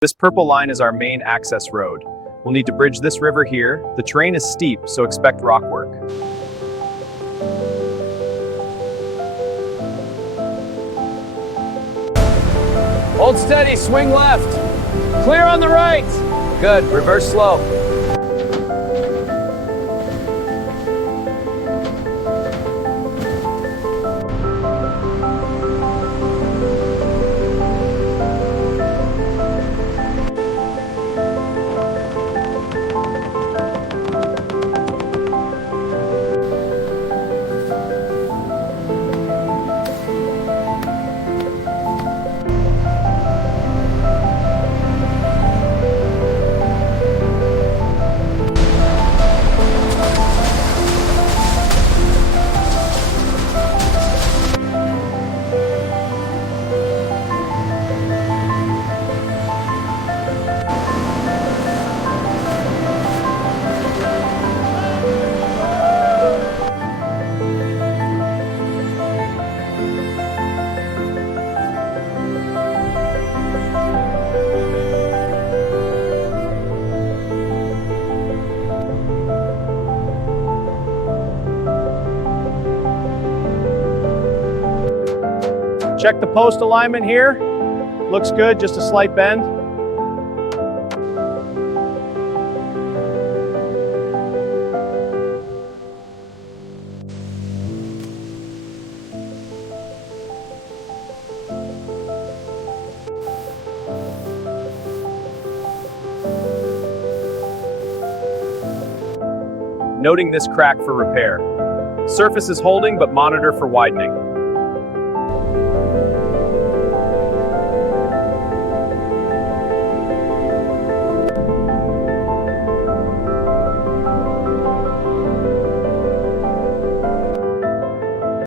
This purple line is our main access road. We'll need to bridge this river here. The terrain is steep, so expect rock work. Hold steady, swing left. Clear on the right. Good, reverse slow. Check the post alignment here. Looks good, just a slight bend. Noting this crack for repair. Surface is holding, but monitor for widening.